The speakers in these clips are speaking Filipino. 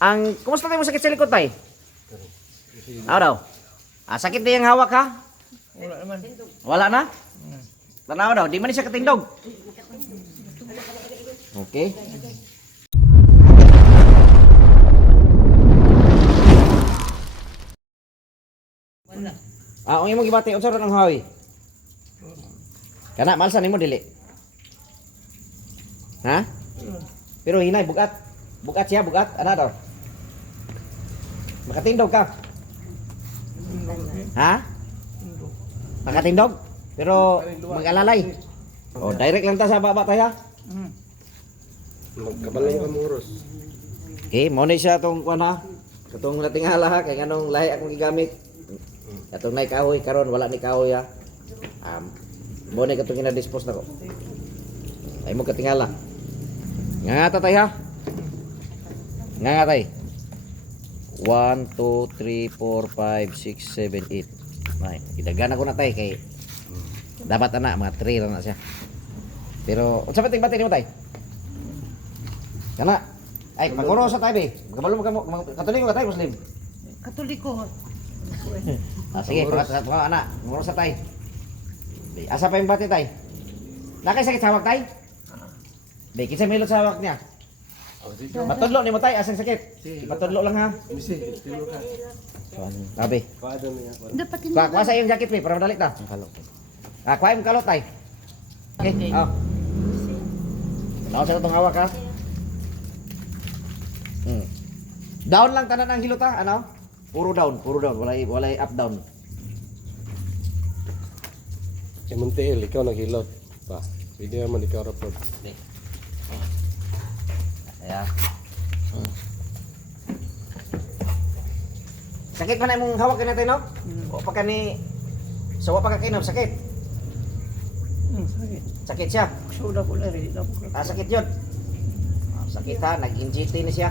Kumusta tayo mo sakit sa likod, tay? Ano daw? Sakit na yung hawak, ha? Wala naman. Wala na? Tanaw daw, di man siya katindog. Okay. Ang imong gibati unsa ra ng hawi? Kana malsan nimo dili. Ha? Pero hinay bugat. Bugat siya, bugat. Ana daw? Makatindog ka? Ha? Makatindog? Pero mag-alalay. Oh, direct lang ta sa baba tayo. Magkabalay ka muros. Okay, mo ni siya tong kuan ha. Katong natingala ha kay nganong lahi akong gigamit. Katong nay kahoy karon wala ni kahoy ha. Mo ni katong ina-dispose nako. Ay mo katingala. Nga tatay ha. Nga tay. 1 2 3 4 5 6 7 8. Ay, idagana ko na tay kay dapat ana mga 3 ra na siya. Pero unsa pa ting bati nimo tay? Kana ay panguro sa tayo be. Kabalo mo Katoliko ka tayo Muslim. Katoliko. Sige, pangat ana, manguro sa tayo. Asa pa yung bati tay? Nakay sakit sa hawak tay? Be, kinsa milot sa hawak niya? Matudlo ni mo tay, asang sakit. Matudlo lang ha. Misi, tilo ka. Tabi. Paano niya? Dapat hindi. Kuha sa iyong jacket be, para madali ta. Kuha yung kalot tay. Okay, oh. Lawan sa itong hawak ha. Down lang tanan ang hilot ha, ano? Puro down, walay up down. Si Montiel, ikaw naghilot. Pa, pwede naman ikaw rapod. Ayan. Sakit man na imong hawak ka natin, no? O pa ka ni... So, wa pa ka kinom, sakit. Sakit. Sakit siya. Sudah ko lang rin. Sakit yun. Sakit ha, nag-NGT na siya.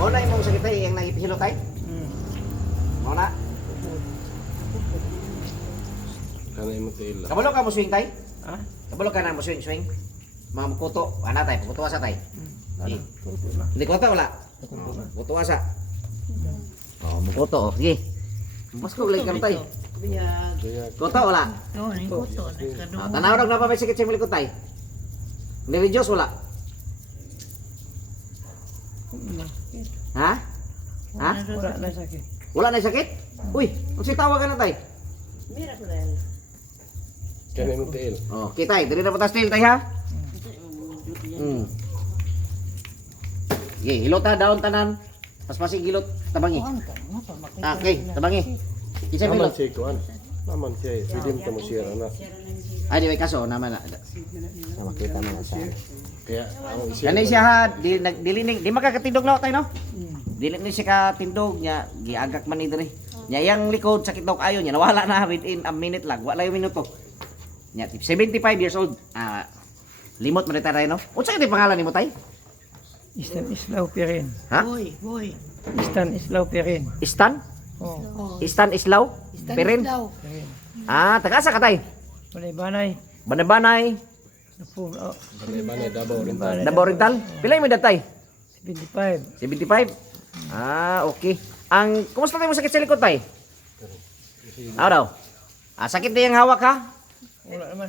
Mo na imong sakit ay yung nangipihilo tay? Mo na. Kana yung Montiel. Kabalo ka mo swing tay? Ha? Kabalo ka na mo swing? Mga mukuto. Ana tay, pukuto asa tay? Tuto na. Hindi ko wala. Pukuto asa. Oh, mukuto. Oh. Sige. Mas ko ulit ka tay. Kaya, Kuto wala. Oo, ni kuto. Tanaw na pa may sakit sa likod tay. Nervyos wala. Ha? Ha? Wala na sakit. Wala na sakit? Uy, kung si tawag ka na tay. kana yung Montiel. Oh, kita diri na patas tail tay ha. Sige, hilot ha, daon tanan. Paspasig hilot, tabangi. Okay, tabangi. Isa Naman hilot. siya ikuan. Naman siya, pwede mo ka mo siya na. Ay, di may kaso naman na. Makita mo na siya. Kaya, ang isya. Ganun siya ha, dili makakatindog na tayo no? Dili ni siya katindog niya, giagak man ni diri. Nya yang likod sakit daw kayo niya, nawala na within a minute lang, wala yung minuto. Nya 75 years old. Limot man tayo no? Unsa kay pangalan nimo tay? Istan Islaw Pirin. Ha? Boy. Istan Islaw Pirin. Istan? Oh. Istan Islaw? Pirin? Pirin. Taga-asa ka tay? Banay-banay. Banay-banay, Napun. Oh. Banay, Davao rin. Davao Oriental. Pila mo datay? 75. 75? Okay. Kumusta tayo mo sakit sa likod tay? Ano daw? Sakit na yung hawak ha? Wala naman.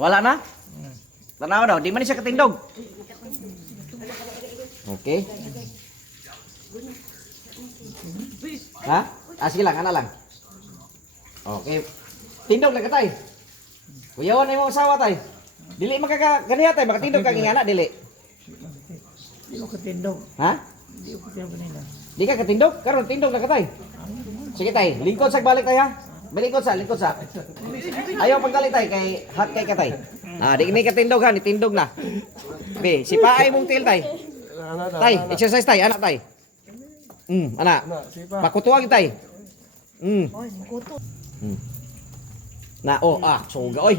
Wala na? Tanaw daw, di man siya katindog. Okay. Ha? Sige lang, ana lang. Okay. Tindog lang ka tay. Kuyawan na yung asawa tay. Dili makakaganiya tay, makatindog kang ingana, dili. Hindi ko katindog. Ha? Hindi ko katindog nila. Di ka katindog? Karon tindog lang ka tay. Sige tay, lingkod sa balik tay ha. Lingkod sa. Ayaw pagdali tay kay hot kay ka tay. Di ni katindog ha, ni tindog na. Be, si paay mong til tay. Tay, exercise tay, anak tay. Anak. Makutuwag tay. Oy, makuto. Na, suga oy.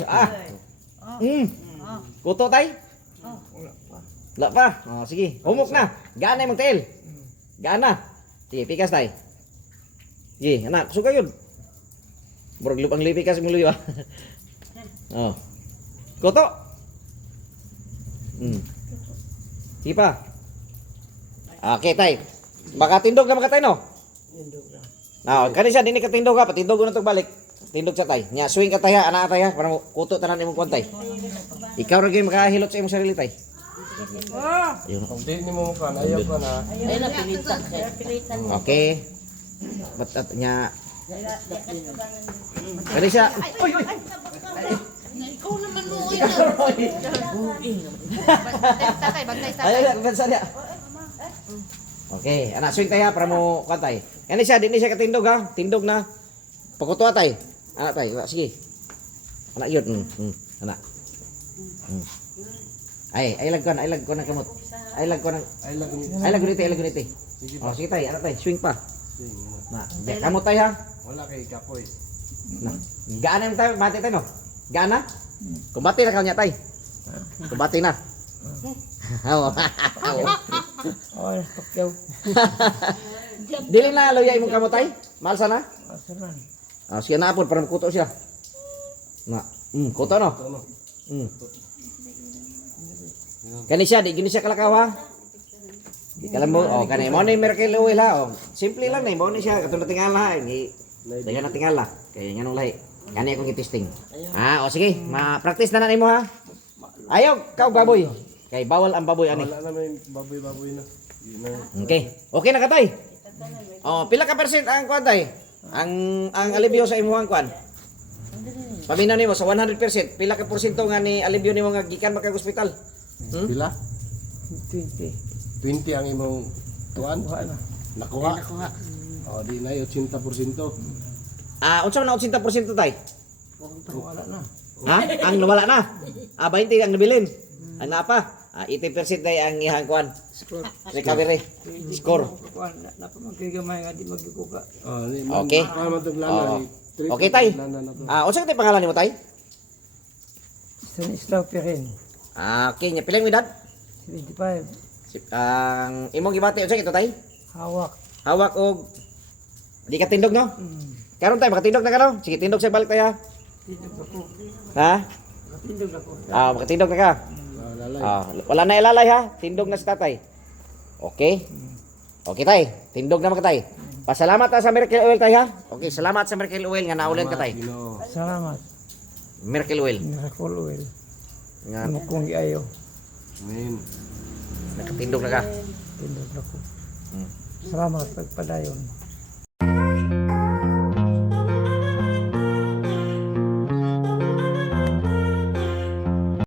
Kuto tay? Wala pa. Sige, humok na. Gaan na yung tail. Gaan na. Sige, pikas tay. Sige, anak, suga yun. Murag lupang lipikas mo luyo. Kuto. Sige pa. Okay, tay. Baka tindog na makatay, no? Tindog na. Kani siya, dini ka tindog ha, patindog ko na itong balik. Tindog sa tay. Nya, swing ka tay ha, anak tay ha, para kuto tanan imong kuwan tay. Ikaw rin kayo makahilot sa imong sarili tay. Ayun. Kung di mo mo kan, ayaw ka na. Ayun na, pilitan. Pilitan. Okay. Batat nya. Kani siya. Uy, uy. Ikaw naman mo. Tatay, bantay, tatay. Ay, gansa dia. Okay, anak swing tay ha para mo kuwan. Kani siya, dini siya katindog ha. Tindog na. Pakuto tay. Anak tay, sige. Anak yun. Anak. Ay lag ko ng kamot. Ay lag ko niti. Oh, sige tay, anak tay, swing pa. Na, kamot tay ha. Wala kay kapoy. Na. Gaan na tayo, bati tayo no. Gaan na? Kumbati na kanya tay. Kumbati na. Oo. Oh, pakyaw. Dili na loya imong kamot tay. Mahal sana? Asaran. Ah, siya na apod para kuto siya. Na, kuto no. Ano? Kani siya, di gini siya kalakaw ha. Di kalam mo, oh, kani mo ni Miracle Oil ha. Oh. Simple lang na, mo ni siya katong tingala ha. Dagan na tingala. Kaya nga nung lahi. Kani akong i-testing. Ah, o sige, ma-practice na nimo ha. Ayaw, kau baboy. Kay bawal ang baboy ani. Wala naman baboy-baboy na. Yun na. Okay. Okay na katay. Oh, pila ka percent ang kuan tay? Ang alibyo sa imuhang kuan. Paminaw nimo sa 100%, pila ka porsyento nga ni alibyo nimo nga gikan maka ospital? Pila? 20. 20 ang imong tuan. Kuha na. Nakuha. Oh, di na 80%. Ah, unsa man na 80% tay? Wala na. Ha? Ang nawala na. 20 ang nabilin. Ang napa? 80% day ang ihang kuan. Score. Recovery. Score. Kuha na. Napamagkigamay nga di magkuka. Oh, ni Okay. man tug Oh. lana. Okay tay. Unsa tay pangalan nimo tay? Stanislaw Perin. Okay, nya pila mo edad? 75. Ang imong gibati unsa ito tay? Hawak. Hawak og di ka tindog no? Karon tay makatindog na ka no? Sige tindog sa balik tay ha. Tindog ako. Ha? Tindog ako. Makatindog na ka. Wala na ilalay ha. Tindog na si tatay. Okay? Okay tay. Tindog na mga tay. Pasalamat ta sa Miracle Oil tay ha. Okay, salamat sa Miracle Oil nga naulan ka tay. Salamat. Miracle Oil. Miracle Oil. Nga Ano kong iayo. Amen. nakatindog na ka. Tindog ako. Salamat pagpadayon.